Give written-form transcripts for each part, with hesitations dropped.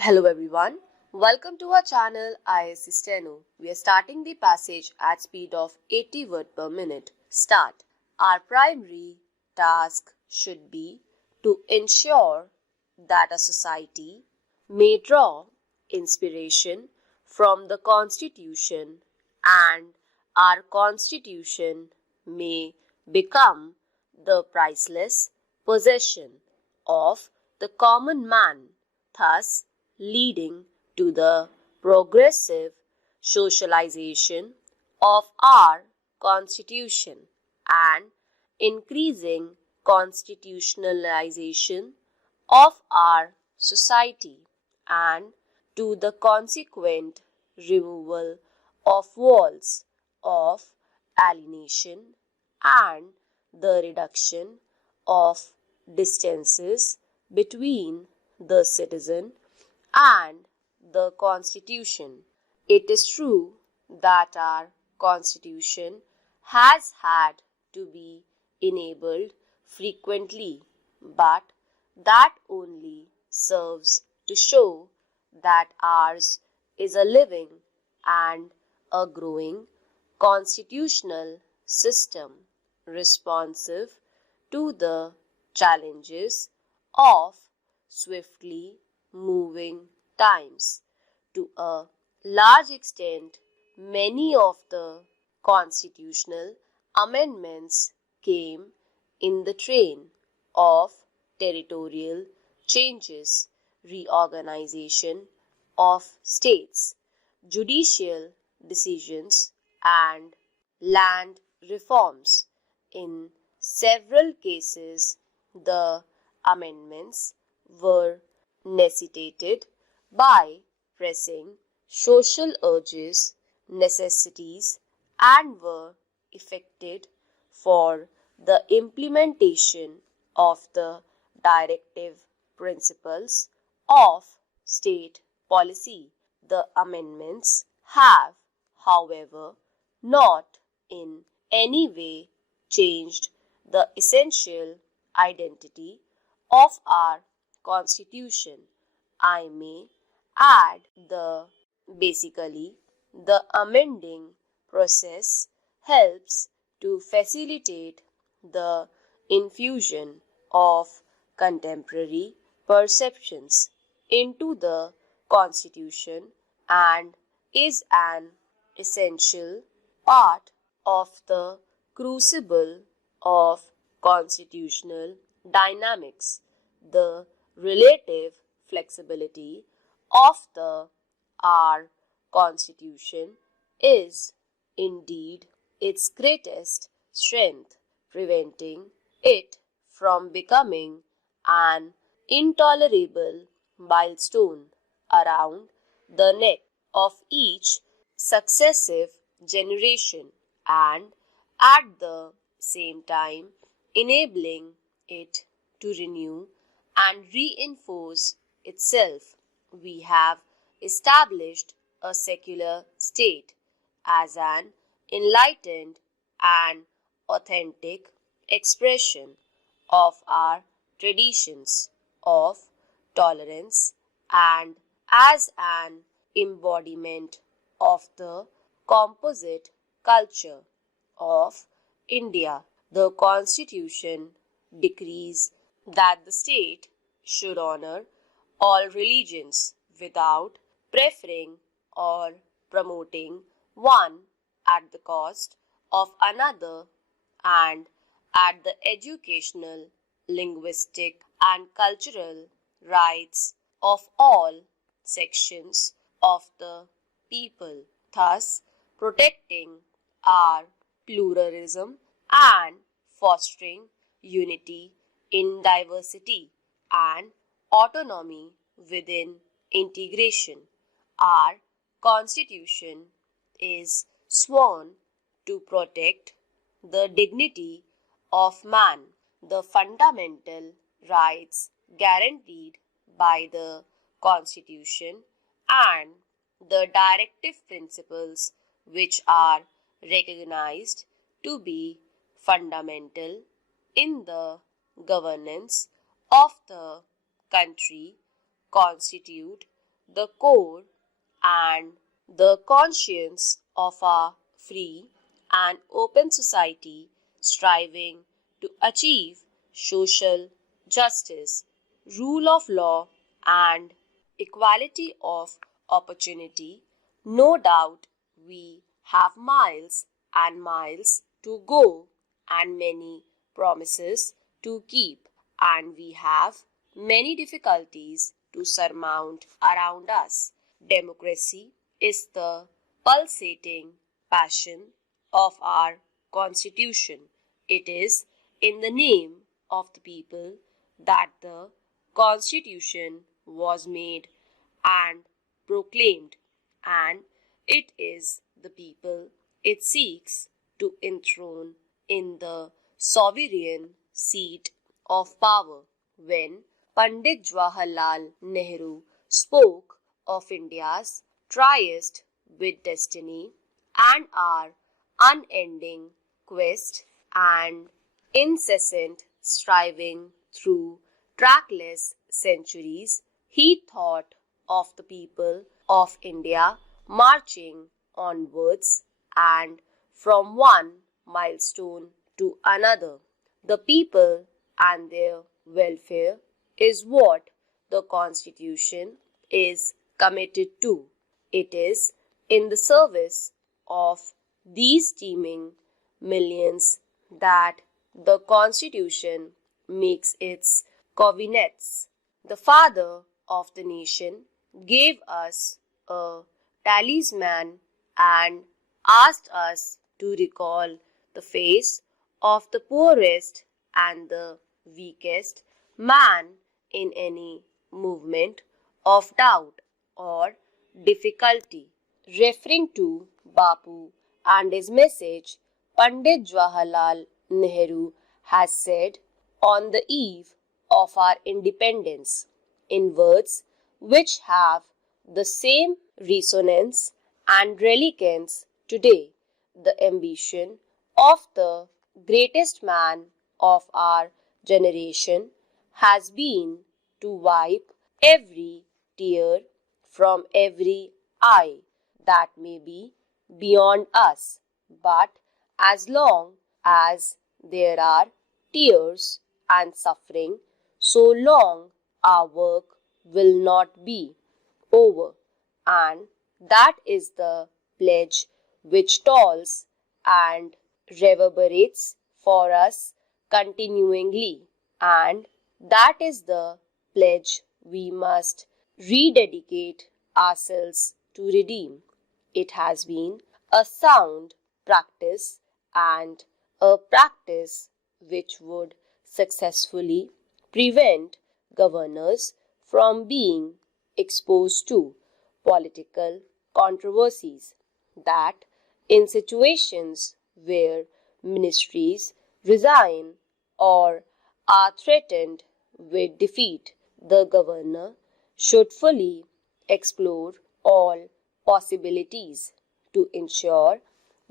Hello everyone, welcome to our channel ISC Steno. We are starting the passage at speed of 80 words per minute. Start. Our primary task should be to ensure that a society may draw inspiration from the Constitution and our Constitution may become the priceless possession of the common man, thus leading to the progressive socialization of our Constitution and increasing constitutionalization of our society and to the consequent removal of walls of alienation and the reduction of distances between the citizen and the Constitution. It is true that our Constitution has had to be enabled frequently, but that only serves to show that ours is a living and a growing constitutional system responsive to the challenges of swiftly moving times. To a large extent, many of the constitutional amendments came in the train of territorial changes, reorganization of states, judicial decisions, and land reforms. In several cases, the amendments were necessitated by pressing social urges, necessities, and were effected for the implementation of the directive principles of state policy. The amendments have, however, not in any way changed the essential identity of our Constitution. I may add basically the amending process helps to facilitate the infusion of contemporary perceptions into the Constitution and is an essential part of the crucible of constitutional dynamics. The relative flexibility of our Constitution is indeed its greatest strength, preventing it from becoming an intolerable milestone around the neck of each successive generation and at the same time enabling it to renew and reinforce itself. We have established a secular state as an enlightened and authentic expression of our traditions of tolerance and as an embodiment of the composite culture of India. The Constitution decrees that the state should honor all religions without preferring or promoting one at the cost of another and at the educational, linguistic, and cultural rights of all sections of the people, thus protecting our pluralism and fostering unity in diversity and autonomy within integration. Our Constitution is sworn to protect the dignity of man, the fundamental rights guaranteed by the Constitution, and the directive principles which are recognized to be fundamental in the governance of the country constitute the core and the conscience of a free and open society striving to achieve social justice, rule of law, and equality of opportunity. No doubt we have miles and miles to go and many promises to keep, and we have many difficulties to surmount around us. Democracy is the pulsating passion of our Constitution. It is in the name of the people that the Constitution was made and proclaimed, and it is the people it seeks to enthrone in the sovereign seat of power. When Pandit Jawaharlal Nehru spoke of India's tryst with destiny and our unending quest and incessant striving through trackless centuries, he thought of the people of India marching onwards and from one milestone to another. The people and their welfare is what the Constitution is committed to. It is in the service of these teeming millions that the Constitution makes its covenants. The father of the nation gave us a talisman and asked us to recall the face of the poorest and the weakest man in any movement of doubt or difficulty. Referring to Bapu and his message, Pandit Jawaharlal Nehru has said on the eve of our independence, in words which have the same resonance and relevance today, the ambition of the greatest man of our generation has been to wipe every tear from every eye that may be beyond us. But as long as there are tears and suffering, so long our work will not be over. And that is the pledge which tolls and reverberates for us continuingly. And that is the pledge we must rededicate ourselves to redeem. It has been a sound practice and a practice which would successfully prevent governors from being exposed to political controversies, that in situations where ministries resign or are threatened with defeat, the governor should fully explore all possibilities to ensure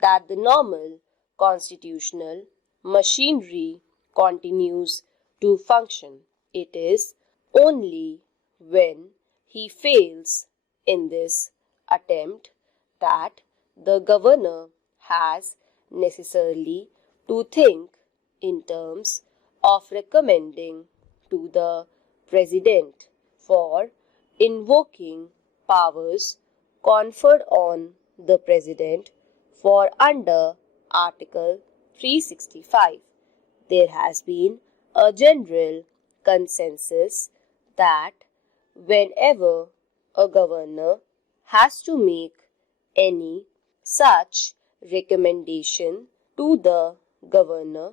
that the normal constitutional machinery continues to function. It is only when he fails in this attempt that the governor has necessarily to think in terms of recommending to the president for invoking powers conferred on the president for under Article 365. There has been a general consensus that whenever a governor has to make any such recommendation to the governor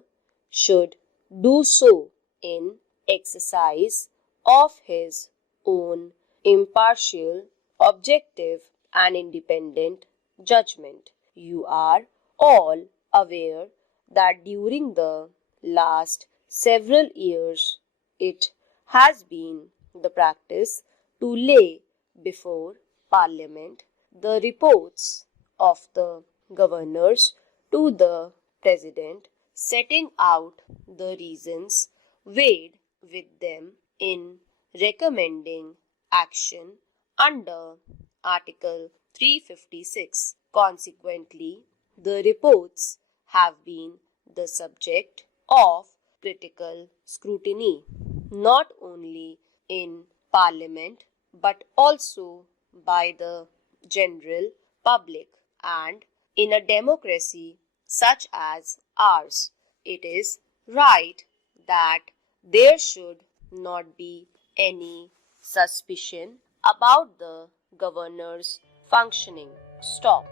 should do so in exercise of his own impartial, objective and independent judgment. You are all aware that during the last several years it has been the practice to lay before Parliament the reports of the governors to the President, setting out the reasons weighed with them in recommending action under Article 356. Consequently, the reports have been the subject of critical scrutiny, not only in Parliament but also by the general public. And in a democracy such as ours, it is right that there should not be any suspicion about the governor's functioning. Stop.